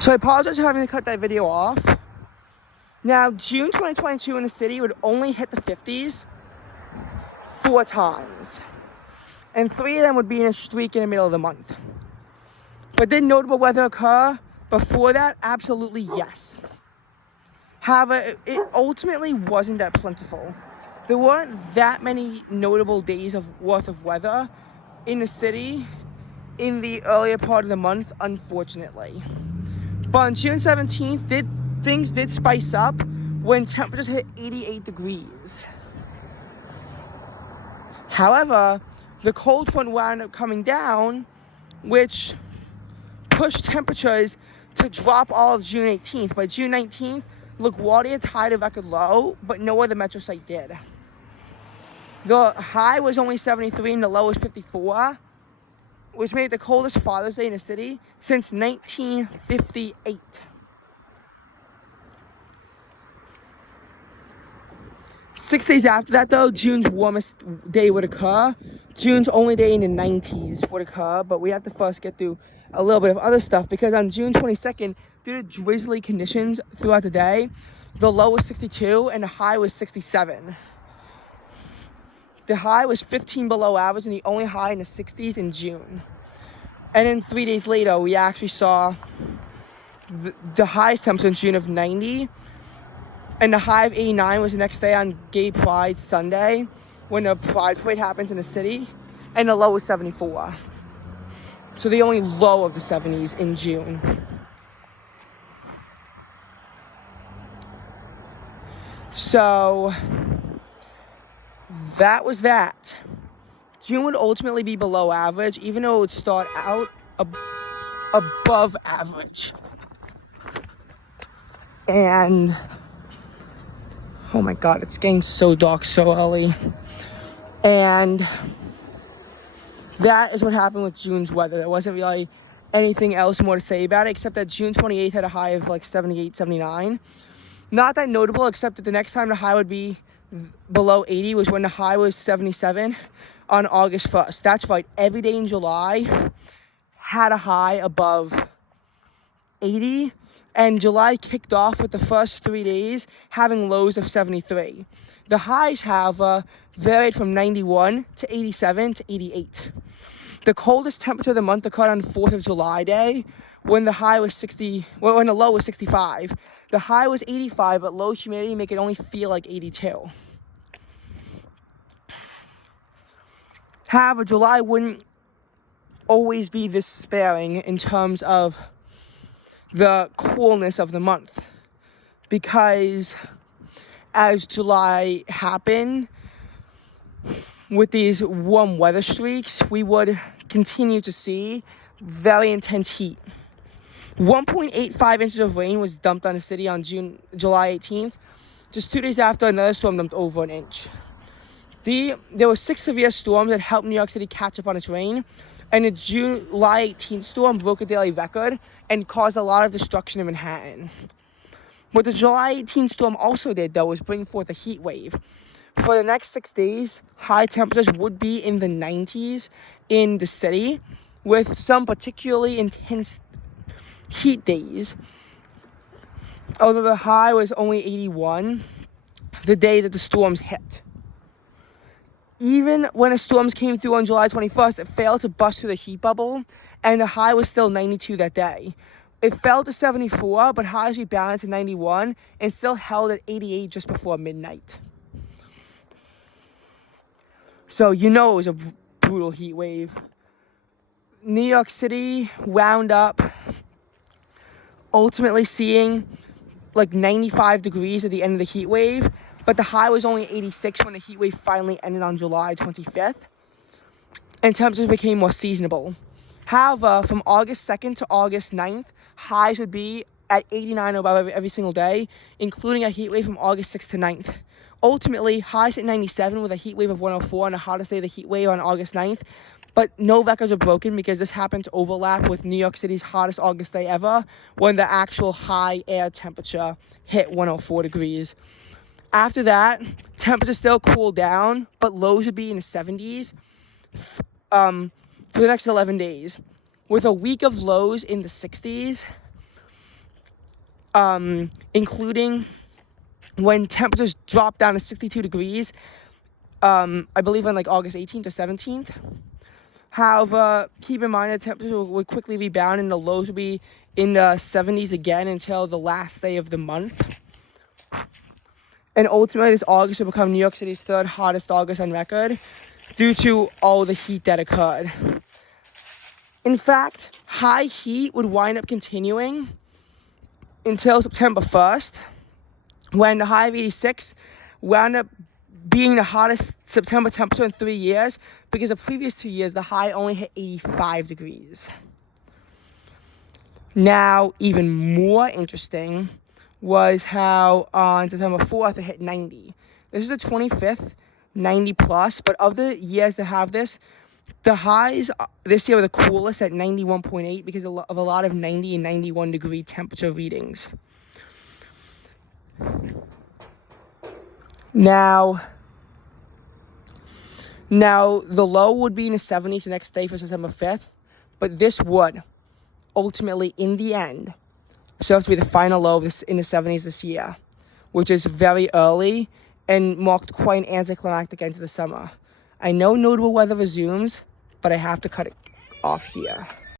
So I apologize for having to cut that video off. Now, June 2022 in the city would only hit the 50s 4 times. And 3 of them would be in a streak in the middle of the month. But did notable weather occur before that? Absolutely yes. However, it ultimately wasn't that plentiful. There weren't that many notable days worth of weather in the city in the earlier part of the month, unfortunately. But on June 17th, things did spice up when temperatures hit 88 degrees. However, the cold front wound up coming down, which pushed temperatures to drop all of June 18th. By June 19th, LaGuardia tied a record low, but no other metro site did. The high was only 73 and the low was 54, which made it the coldest Father's Day in the city since 1958. Six days after that, though, June's warmest day would occur. June's only day in the 90s would occur, but we have to first get through a little bit of other stuff, because on June 22nd, due to drizzly conditions throughout the day, the low was 62 and the high was 67. The high was 15 below average and the only high in the 60s in June. And then 3 days later, we actually saw the highest temperature in June of 90, and the high of 89 was the next day on Gay Pride Sunday, when the Pride Parade happens in the city, and the low was 74. So the only low of the 70s in June. So that was that. June would ultimately be below average, even though it would start out above average. And oh my god, it's getting so dark so early. And that is what happened with June's weather. There wasn't really anything else more to say about it, except that June 28th had a high of like 78, 79. Not that notable, except that the next time the high would be below 80 was when the high was 77 on August 1st. That's right, every day in July had a high above 80. And July kicked off with the first 3 days having lows of 73. The highs, however, varied from 91 to 87 to 88. The coldest temperature of the month occurred on 4th of July day, when the high was when the low was 65. The high was 85, but low humidity make it only feel like 82. However, July wouldn't always be this sparing in terms of the coolness of the month, because as July happened with these warm weather streaks, we would continue to see very intense heat. 1.85 inches of rain was dumped on the city on July 18th, just 2 days after another storm dumped over an inch. There were 6 severe storms that helped New York City catch up on its rain, and the July 18th storm broke a daily record and caused a lot of destruction in Manhattan. What the July 18th storm also did, though, was bring forth a heat wave. For the next 6 days, high temperatures would be in the 90s in the city, with some particularly intense heat days. Although the high was only 81 the day that the storms hit. Even when the storms came through on July 21st, it failed to bust through the heat bubble, and the high was still 92 that day. It fell to 74, but highs rebalanced to 91 and still held at 88 just before midnight. So you know it was a brutal heat wave. New York City wound up ultimately seeing like 95 degrees at the end of the heat wave, but the high was only 86 when the heat wave finally ended on July 25th, and temperatures became more seasonable. However, from August 2nd to August 9th, highs would be at 89 above every single day, including a heat wave from August 6th to 9th. Ultimately, highs at 97 with a heat wave of 104 and the hottest day of the heat wave on August 9th. But no records are broken because this happened to overlap with New York City's hottest August day ever, when the actual high air temperature hit 104 degrees. After that, temperatures still cooled down, but lows would be in the 70s for the next 11 days. With a week of lows in the 60s, including when temperatures drop down to 62 degrees, I believe on like August 18th or 17th. However, keep in mind that temperatures would quickly rebound and the lows will be in the 70s again until the last day of the month. And ultimately, this August will become New York City's third hottest August on record due to all the heat that occurred. In fact, high heat would wind up continuing until September 1st, when the high of 86 wound up being the hottest September temperature in 3 years, because the previous 2 years, the high only hit 85 degrees. Now, even more interesting was how on September 4th, it hit 90. This is the 25th, 90 plus, but of the years that have this, the highs this year were the coolest at 91.8 because of a lot of 90 and 91 degree temperature readings. Now the low would be in the 70s the next day for September 5th, but this would ultimately, in the end, serve to be the final low in the 70s this year, which is very early and marked quite an anticlimactic end to the summer. I know notable weather resumes, but I have to cut it off here.